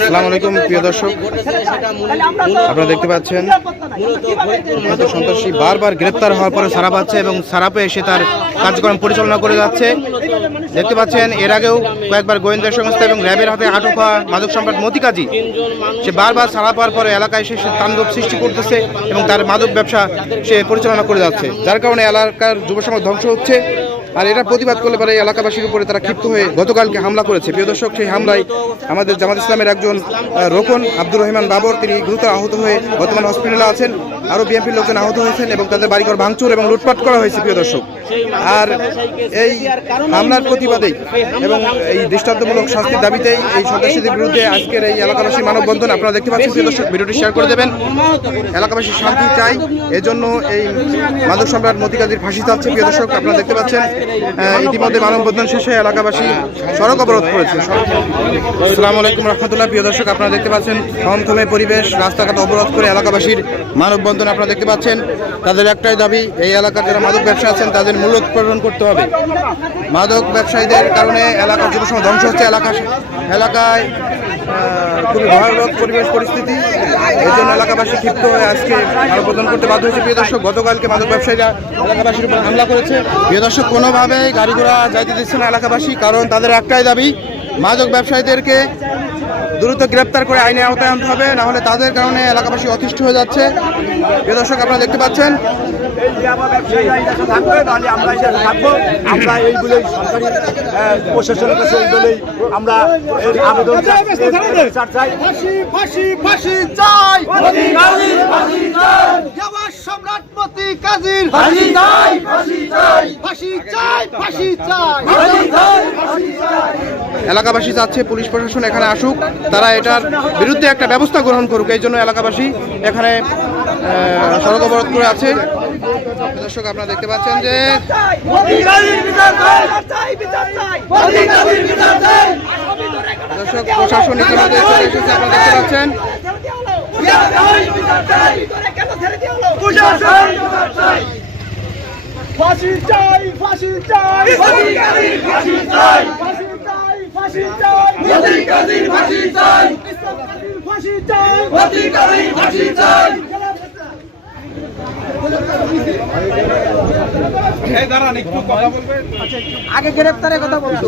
আসসালামু আলাইকুম প্রিয় দর্শক, আপনারা দেখতে পাচ্ছেন সন্ত্রাসী বারবার গ্রেপ্তার হওয়ার পরে ছাড়া পাচ্ছে এবং ছাড়া পেয়ে সে তার কার্যক্রম পরিচালনা করে যাচ্ছে। দেখতে পাচ্ছেন এর আগেও কয়েকবার গোয়েন্দা সংস্থা এবং র্যাবের হাতে আটক হওয়া মাদক সম্রাট মতি কাজী সে বারবার ছাড়া পাওয়ার পরে এলাকায় সে তাণ্ডব সৃষ্টি করতেছে এবং তার মাদক ব্যবসা সে পরিচালনা করে যাচ্ছে, যার কারণে এলাকার যুব সমাজ ধ্বংস হচ্ছে। আর এটা প্রতিবাদ করলে পরে এলাকাবাসীর উপরে তারা ক্ষিপ্ত হয়ে গতকালকে হামলা করেছে। প্রিয় দর্শক, সেই হামলায় আমাদের জামাত ইসলামের একজন রোকন আব্দুর রহমান বাবর তিনি গুরুতর আহত হয়ে বর্তমানে হসপিটালে আছেন। আরও বিএনপির লোকজন আহত হয়েছেন এবং তাদের বাড়িঘর ভাঙচুর এবং লুটপাট করা হয়েছে। প্রিয় দর্শক, আর এই হামলার প্রতিবাদেই এবং এই দৃষ্টান্তমূলক শাস্তির দাবিতেই এই সন্ত্রাসীদের বিরুদ্ধে আজকের এই এলাকাবাসী মানববন্ধন আপনারা দেখতে পাচ্ছেন। প্রিয় দর্শক, ভিডিওটি শেয়ার করে দেবেন। এলাকাবাসী শান্তি চাই, এজন্য এই মাদক সম্রাট মতি কাজীর ফাঁসি চাচ্ছে। প্রিয় দর্শক, আপনারা দেখতে পাচ্ছেন ইতিমধ্যে মানববন্ধন শেষে এলাকাবাসী সড়ক অবরোধ করেছে। আসসালামু আলাইকুম রহমতুল্লাহ। প্রিয় দর্শক, আপনারা দেখতে পাচ্ছেন থমথমে পরিবেশ, রাস্তাঘাট অবরোধ করে এলাকাবাসীর মানববন্ধন আপনারা দেখতে পাচ্ছেন। তাদের একটাই দাবি, এই এলাকার যারা মাদক ব্যবসা আছেন তাদের মূল্য উৎপাদন করতে হবে। মাদক ব্যবসায়ীদের কারণে এলাকার যুব সমাজ ধ্বংস হচ্ছে, এলাকায় খুবই ভয়াবহ পরিবেশ পরিস্থিতি। এই জন্য এলাকাবাসী ক্ষিপ্ত হয়ে আজকে মানববন্ধন করতে বাধ্য হয়েছে। প্রিয় দর্শক, গতকালকে মাদক ব্যবসায়ীরা এলাকাবাসীর উপর হামলা করেছে। প্রিয় দর্শক, কোনোভাবেই গাড়ি ঘোড়া যাইতে দিচ্ছে না এলাকাবাসী, কারণ তাদের একটাই দাবি মাদক ব্যবসায়ীদেরকে দ্রুত গ্রেপ্তার করে আইনের আওতায় আনতে হবে, না হলে তাদের কারণে এলাকাবাসী অতিষ্ঠ হয়ে যাচ্ছে। প্রিয় দর্শক, আপনারা দেখতে পাচ্ছেন আমরা এইগুলোই সরকারি প্রশাসনের কাছে এইগুলোই আমরা আবেদন সম্রাট মতি কাজীর ফাঁসি চাই, ফাঁসি চাই, ফাঁসি চাই, ফাঁসি চাই। এলাকাবাসী চাচ্ছে পুলিশ প্রশাসন এখানে আসুক, তারা এটার বিরুদ্ধে একটা ব্যবস্থা গ্রহণ করুক। এই জন্য এলাকাবাসী এখানে সড়ক অবরোধ করে আছে। দর্শক, আপনারা দেখতে পাচ্ছেন যে দর্শক প্রশাসন ইতিমধ্যে চলে এসেছে, আপনারা দেখতে পাচ্ছেন। ফাঁসি চাই, ফাঁসি চাই, ফাঁসি চাই, ফাঁসি চাই, ফাঁসি চাই, মতি কাজীর ফাঁসি চাই, ফাঁসি চাই, মতি কাজীর ফাঁসি চাই। আগে গ্রেপ্তারের কথা বলতো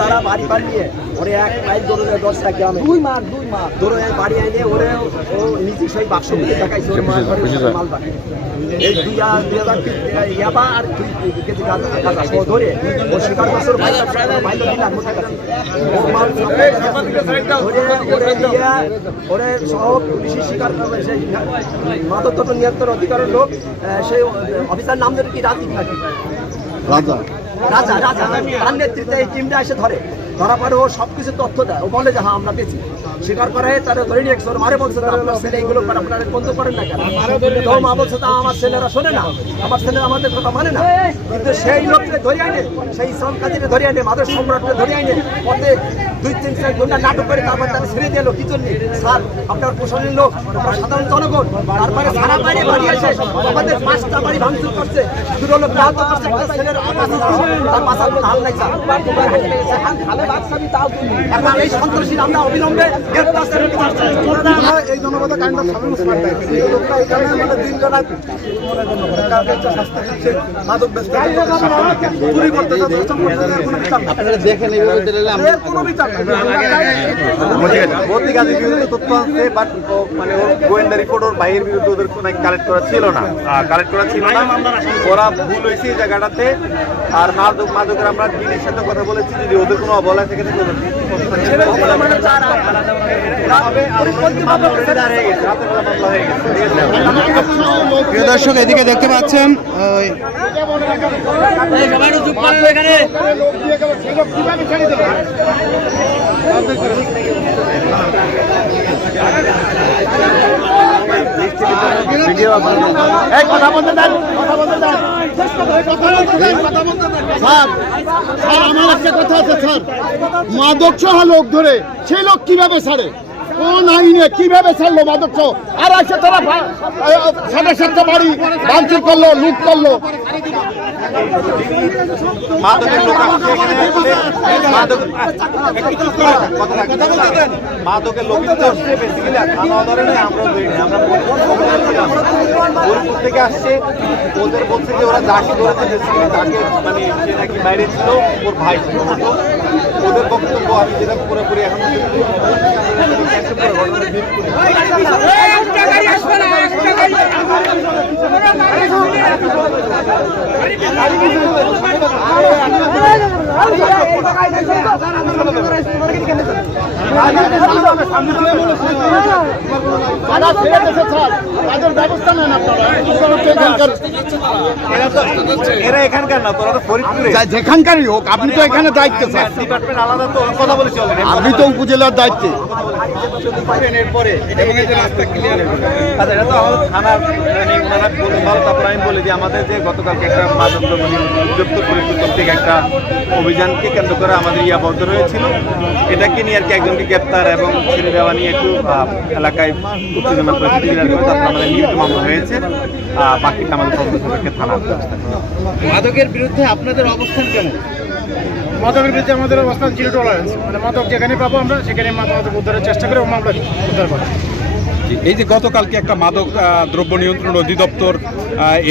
তারা বাড়ি বানিয়ে ওরে এক মাইল ধরে 10টা গ্রামে 2 মাস ধরে বাড়ি আইনে ওরে ও নিজে সেই বাক্স দিয়ে দেখাইছে মাল বাকি এই 2000 ইয়াবা আর 2 কেজি গাঁজা ধরে ও শিকার বছর মাইল দিলাম মোটা কাছে ওরে সহ পুলিশি শিকার করবে সেই মাদক দ্রব্য নিয়ন্ত্রণ অধিকারের লোক সেই অফিসার নাম ধরে কি রাজীব নাকি রাজা রাজা রাজা তার নেতৃত্বে এই টিমটা এসে ধরা পরে ও সবকিছু তথ্য দেয়। ও বলে যে হ্যাঁ আমরা পেয়েছি, স্বীকার করে তারা ধরে নিয়ে একশো মারে বলছে আপনার ছেলে এইগুলো করে আপনারা বন্ধ করেন না কেন? তো মা বলছে তা আমার ছেলেরা শোনে না, আমার ছেলেরা আমাদের কথা মানে না। কিন্তু সেই লোককে ধরে আনে, সেই ইসলাম কাজীকে ধরে আনে, মাদক সম্রাটকে ধরে আনে পথে 2-3 ঘন্টা নাটক করে তারপর তারা ছেড়ে দিল। কি জন্য স্যার? আপনার প্রশাসনের লোক, আপনার সাধারণ জনগণ, তারপরে সারা বাইরে বাড়ি আসে আমাদের 5টা বাড়ি ভাঙচুর করছে, 2 লোক আহত করছে, ছেলের তার মাথার কোনো হাল নাই স্যার। এখন এই সন্ত্রাসী আমরা অবিলম্বে এই জনপদ কাণ্ড লোকটা এখানে মানে 3 জন মাদক ব্যস্ত চুরি করতে দেখেন কোনো বিচার তথ্য আছে, বাট মানে গোয়েন্দা রিপোর্ট ওর বাইরের বিরুদ্ধে ওদের কোনো কালেক্ট করা ছিল না, ওরা ভুল হয়েছে এই জায়গাটাতে। আর মাদকের আমরা ডিনের সাথে কথা বলেছি, যদি ওদের কোনো অবহেলা থেকে প্রিয় দর্শক, এদিকে দেখতে পাচ্ছেন কথা বলতে দেন, কথা বলতে দেন স্যার। আমার একটা কথা আছে স্যার, মাদক সহ লোক ধরে সেই লোক কিভাবে ছাড়ে? কোন আইনে কিভাবে ছাড়লো মাদক আর এসে তারা 7.5টা বাড়ি ভাঙচুর করলো, লুট করলো। মাদকের লোক আসছে মাদকের লোক আসছে বেসিক্যালি খাওয়া ধরে নেই, আমরা ধরি না, আমরা ফরিদপুর থেকে আসছে। ওদের বলছে যে ওরা যাকে ধরেছে বেসিক্যালি তাকে মানে সে নাকি বাইরে ছিল, ওর ভাই ছিল। ওদের বক্তব্য আমি যেটা পুরোপুরি এখন এরা এখানকার না, তোরা তো ফরিদপুরে যেখানকারই হোক, আপনি তো এখানে দায়িত্বে স্যার, ডিপার্টমেন্ট আলাদা, তো কথা বলে চলে। আপনি তো উপজেলার দায়িত্বে। এরপরে রাস্তা ক্লিয়ার আচ্ছা, এটা তো আমাদের থানার মানে ওনারা বলে ভালো। তারপর আমি বলি যে আমাদের যে গতকালকে একটা মাদক দ্রব্য উদ্যোক্ত ফরিদপুর থেকে একটা অভিযানকে কেন্দ্র করে আমাদের বদ্ধ হয়েছিল। এটাকে নিয়ে আর কি একজনকে গ্রেপ্তার এবং ছেড়ে দেওয়া নিয়ে একটু এলাকায় উত্তেজনা পরিস্থিতি বিরাজ করে। তারপর আমাদের নিয়মিত মামলা হয়েছে, বাকিটা আমাদের সদস্যকে থানার ব্যবস্থা। মাদকের বিরুদ্ধে আপনাদের অবস্থান কেমন? মাদকের বিরুদ্ধে আমাদের অবস্থান জিরো টলারেন্স, মানে মাদক যেখানে পাবো আমরা সেখানে মাদক উদ্ধারের চেষ্টা করে মামলা উদ্ধার করি। এই যে গতকালকে একটা মাদক দ্রব্য নিয়ন্ত্রণ অধিদপ্তর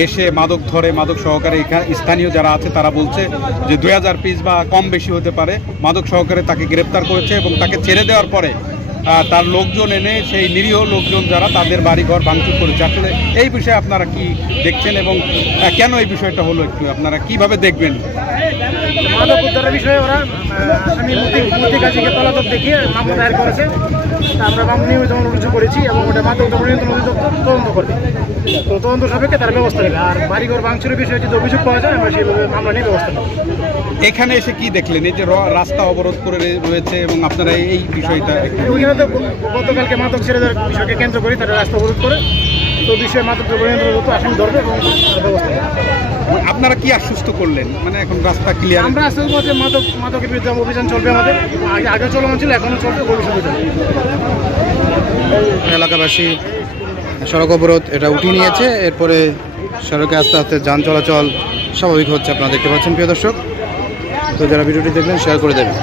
এসে মাদক ধরে, মাদক সহকারে এখানে স্থানীয় যারা আছে তারা বলছে যে 2000 পিস বা কম বেশি হতে পারে মাদক সহকারে তাকে গ্রেপ্তার করেছে এবং তাকে ছেড়ে দেওয়ার পরে তার লোকজন এনে সেই নিরীহ লোকজন যারা তাদের বাড়িঘর ভাঙচুর করেছে। আসলে এই বিষয়ে আপনারা কি দেখছেন এবং কেন এই বিষয়টা হলো একটু আপনারা কিভাবে দেখবেন? মাদক উদ্ধারের বিষয়ে ওরা আসামি মুফতি গাজীকে তলাতক দেখিয়ে মামলা দায়ের করেছে। আমরা মামলা নিয়মিত রুজু করেছি এবং ওটা মাদক দ্রব্য নিয়ন্ত্রণ অধিদপ্তর তদন্ত করবে। তো তদন্ত সাপেক্ষে তার ব্যবস্থা নেবে। আর বাড়িঘর ভাঙচুরের বিষয়ে যদি অভিযোগ পাওয়া যায় আমরা সেইভাবে মামলা নিয়ে ব্যবস্থা নেব। এখানে এসে কি দেখলেন? এই যে রাস্তা অবরোধ করে রয়েছে এবং আপনারা এই বিষয়টা ওইখানে তো গতকালকে মাদক ছেড়ে দেওয়ার বিষয়কে কেন্দ্র করে তারা রাস্তা অবরোধ করে, তো বিষয়ে মাদক দ্রব্য নিয়ন্ত্রণ অধিদপ্তর আসামি ধরবে এবং ব্যবস্থা নেবে। আপনারা কি আশ্বস্ত করলেন? মানে এখন রাস্তা ক্লিয়ার? আমরা আসলে বলতে মাদকের বিরুদ্ধে অভিযান চলবে আমাদের, আগে চলমান ছিল, এখনও চলবে, ভবিষ্যতে চলবে। এলাকাবাসী সড়ক অবরোধ এটা উঠিয়ে নিয়েছে, এরপরে সড়কে আস্তে আস্তে যান চলাচল স্বাভাবিক হচ্ছে। আপনারা দেখতে পাচ্ছেন প্রিয় দর্শক। তো যারা ভিডিওটি দেখবেন শেয়ার করে দেবেন।